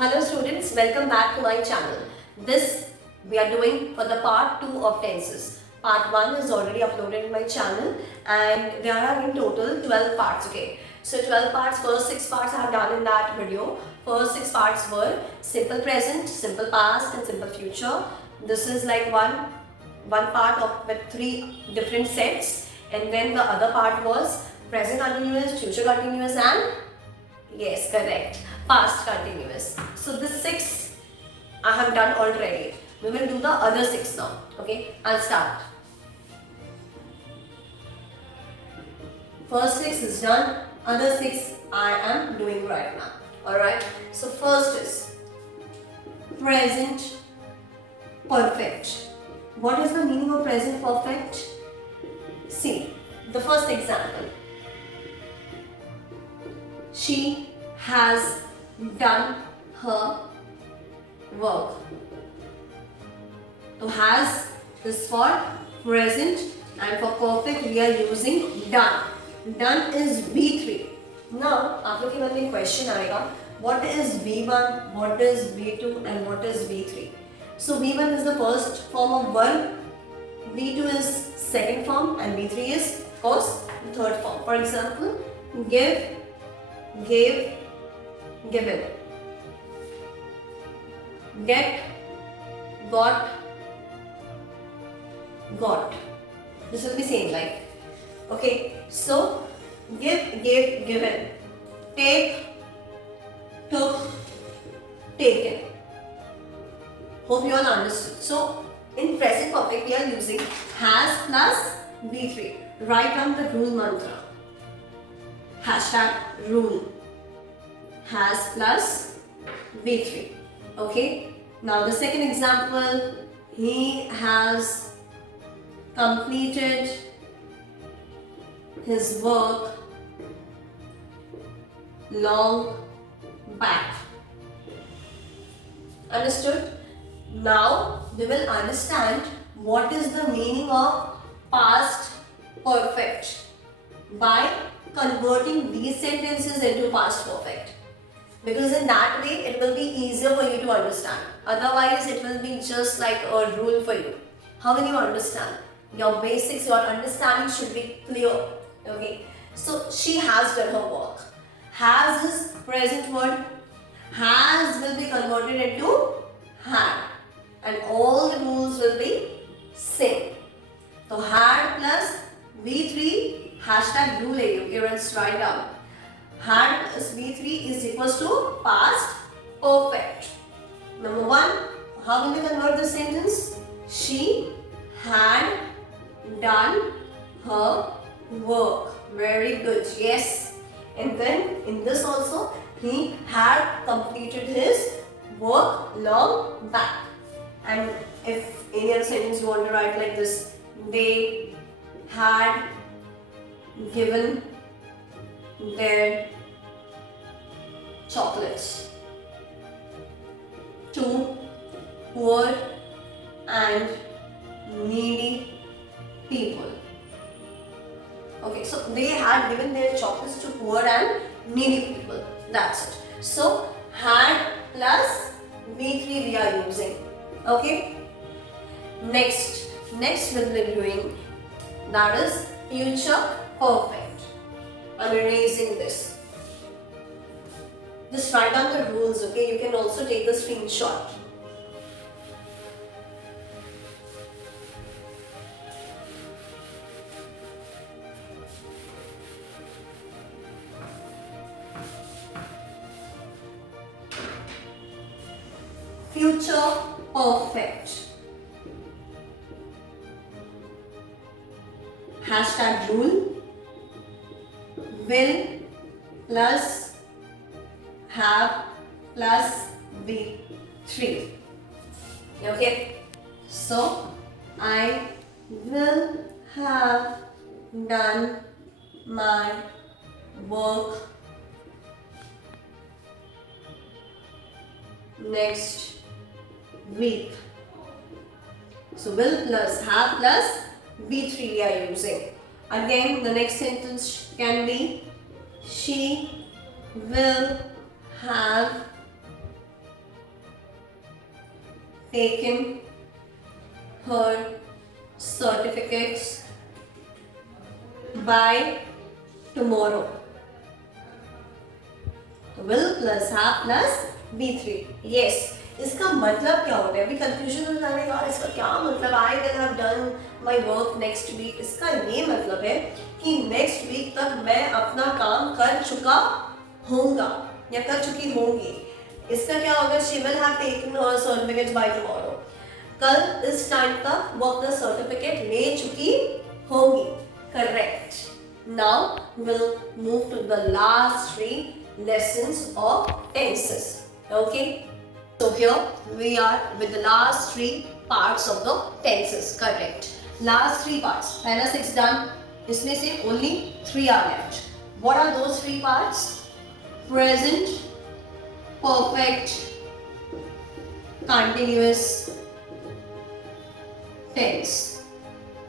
Hello students, welcome back to my channel. This we are doing for the part 2 of tenses. Part 1 is already uploaded in my channel and there are in total 12 parts, okay. So 12 parts, first 6 parts I have done in that video. First 6 parts were simple present, simple past and simple future. This is like one part of with 3 different sets, and then the other part was present continuous, future continuous and yes, correct, past continuous. So this 6 I have done already. We will do the other 6 now. Okay, I'll start. First 6 is done, other 6 I am doing right now. Alright, so first is present perfect. What is the meaning of present perfect? See, the first example. She has done her work. So has is for present and for perfect we are using done. Done is V3. Now, आप लोग के मन में question आएगा, what is V1, what is V2 and what is V3? So V1 is the first form of verb, V2 is second form and V3 is of course the third form. For example, give, gave, given. Get, got, got. This will be same like. Okay, so give, gave, given. Take, took, taken. Hope you all understood. So in present perfect we are using has plus V3. Write down the rule mantra. Hashtag rule. Has plus V3. Okay. Now the second example. He has completed his work long back. Understood? Now we will understand what is the meaning of past perfect by converting these sentences into past perfect, because in that way it will be easier for you to understand. Otherwise it will be just like a rule for you. How will you understand? Your basics, your understanding should be clear. Okay, so she has done her work. Has is present word. Has will be converted into had, and all the rules will be same. So had plus V3 hashtag rule है, okay, let's write down. Had plus V3 is equals to past perfect. Number 1, how will we convert this sentence? She had done her work. Very good, yes. And then in this also, he had completed his work long back. And if any other sentence you want to write like this, they had given their chocolates to poor and needy people. Okay, so they had given their chocolates to poor and needy people. That's it. So had plus V3 we are using. Okay. Next we'll be doing, that is future perfect. I'm erasing this. Just write down the rules, okay? You can also take a screenshot. Future perfect. Hashtag rule. Will plus have plus V3. Okay. So I will have done my work next week. So will plus have plus V3 we are using. Again, the next sentence can be she will have taken her certificates by tomorrow. will plus have plus B3. Yes. इसका मतलब क्या होता है? अभी confusion हो जाने का, इसका क्या मतलब? I will have done my work next week. इसका ये मतलब है कि नेक्स्ट वीक तक मैं अपना काम कर चुका होऊंगा या कर चुकी होंगी. इसका क्या होगा? She will have taken her certificates by tomorrow. कल इस टाइम तक वो अपना सर्टिफिकेट ले चुकी होंगी. Correct. Now we'll move to the last 3 lessons of tenses. Okay. So here we are with the last 3 parts of the tenses. Correct. Last 3 parts. पहला 6 done. इसमें से only 3 are left. What are those 3 parts? Present, perfect, continuous tense.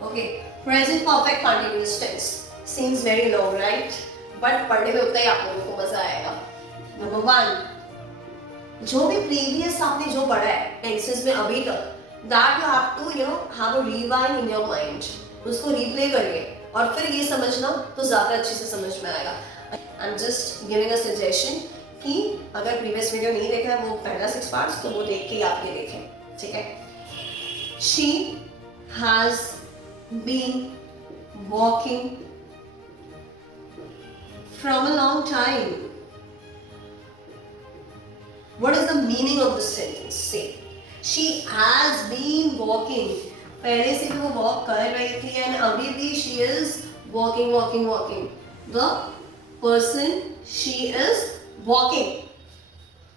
Okay. Present perfect continuous tense. Seems very long, right? But पढ़ने में उतना ही आप लोगों को मजा आएगा. Number 1. जो भी प्रीवियस आपने जो पढ़ा है टेंसेस में अभी तक, that you have to have a rewind in your mind. उसको रिप्ले करिए और फिर ये समझना तो ज्यादा अच्छे से समझ में आएगा. I am just giving a suggestion कि अगर प्रीवियस वीडियो नहीं देखा है वो पहला 6 पार्ट्स, तो वो देख के आप ये देखें. ठीक है. She has been walking from a long time. What is the meaning of this sentence? Say, she has been walking. पहले से भी वो walk कर रही थी and अभी भी she is walking. The person she is walking.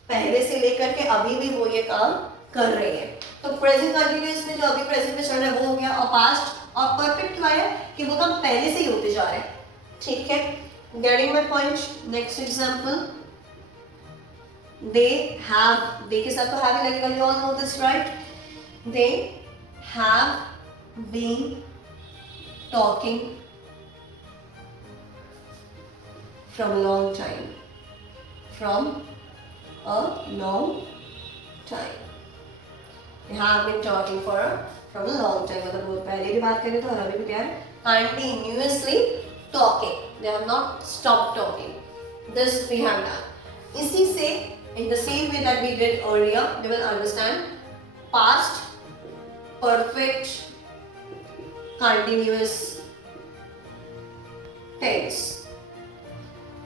पहले से लेकर के अभी भी वो ये काम कर रही है. तो present continuous में जो अभी present में चल रहा है वो हो गया. और past और perfect क्या है कि वो काम पहले से ही होते जा रहे हैं. ठीक है. Getting my point? Next example. They have, they के साथ तो have ही लगेगा. You all know this, right? They have been talking from a long time. From a long time. They have been talking from a long time. मतलब वो पहले भी बात करें तो अभी भी क्या है? Continuously talking. They have not stopped talking. This we have done. इसी से in the same way that we did earlier, we will understand past, perfect, continuous tense.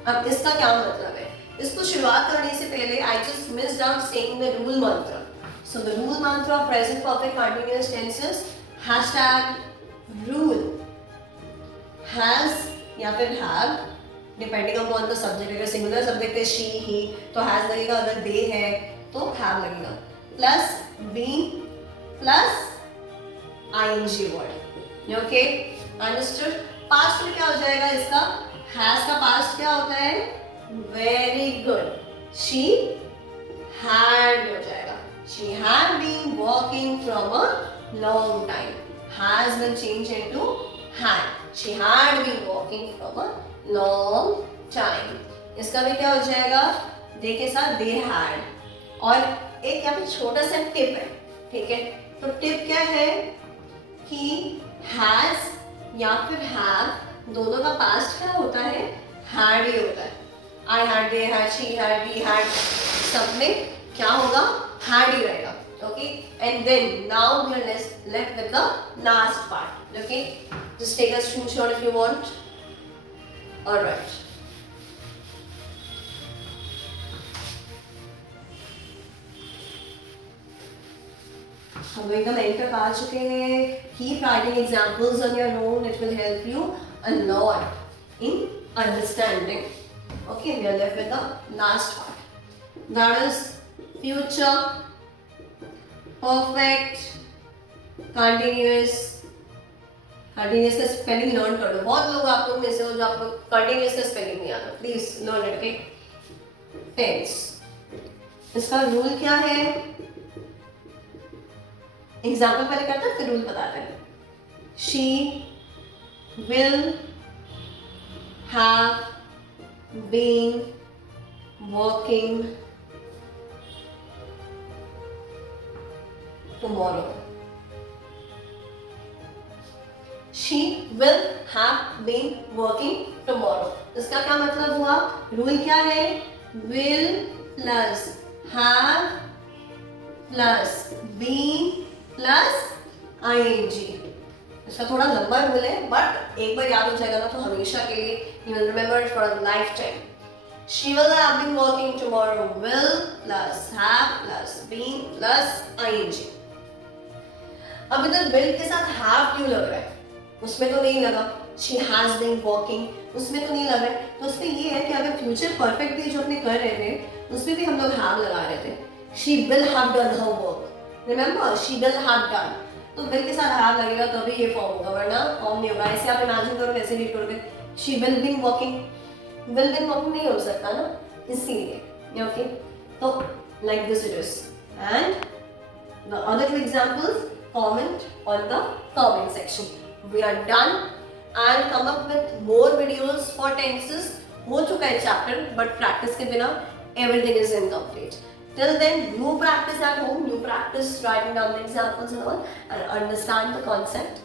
अब इसका क्या मतलब है? इसको शुरुआत करने से पहले I just missed out saying the rule mantra. So the rule mantra of present perfect continuous tenses, hashtag rule, has या फिर have, depending upon the subject. अगर सिंगुलर सब्जेक्ट है शी ही तो हैज लगेगा, अगर दे है तो have लगेगा. Plus been plus ING word. Okay. Understood. Past में क्या हो जाएगा इसका? हैज का पास्ट क्या होता है? Very good. शी हैड हो जाएगा. She had been walking from a long time. Has will change into had. She had been walking from a long time. इसका भी क्या हो जाएगा? दे के साथ they had. और एक यहाँ पे छोटा सा टिप है. ठीक है. तो टिप क्या है कि has या फिर have दोनों का पास्ट क्या होता है? had ही होता है. I had, they had, she had, we had, सब में क्या होगा? had ही रहेगा. Okay. And then now we are left with the last part. Okay. Just take a screenshot if you want. Alright. हम एकदम एंड तक आ चुके हैं. Keep writing examples on your own. It will help you a lot in understanding. Okay, we are left with the last part. That is future, perfect, continuous. Continuous का spelling learn कर लो. बहुत लोग आप लोग में से हो जो आपको कंटिन्यूअस का स्पेलिंग नहीं आता. Please learn it. Okay. Tense. इसका रूल क्या है? एग्जाम्पल पहले करते हैं फिर रूल बताते हैं. She will have been working tomorrow. She will have been working tomorrow. इसका क्या मतलब हुआ? रूल क्या है? Will plus have plus been plus ing. इसका थोड़ा लंबा रूल है, बट एक बार याद हो जाएगा ना तो हमेशा के लिए you will remember it for a lifetime. She will have been working tomorrow. Will plus have plus been plus ing. अब इधर will के साथ have क्यों लग रहा है? उसमें तो नहीं लगा. She has been working, उसमें तो नहीं लगा है. तो उसमें ये है कि अगर फ्यूचर परफेक्ट भी जो अपने कर रहे थे उसमें भी हम लोग have लगा रहे थे. She will have done her work. Remember, she will have done. तो will के साथ have लगेगा तभी ये फॉर्म होगा, वरना फॉर्म नहीं होगा. ऐसे आप इमेजिन करो, वैसे रीड करोगे. She will be working. Will be working नहीं हो सकता ना, इसीलिए. Okay? तो like this it is. And the other two examples, comment on the comment section. We are done. I'll come up with more videos for tenses. हो चुका है chapter, but practice के बिना everything is incomplete. Till then, you practice at home. You practice writing down the examples and all, and understand the concept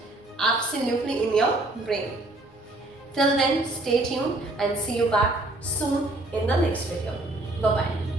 absolutely in your brain. Till then, stay tuned and see you back soon in the next video. Bye bye.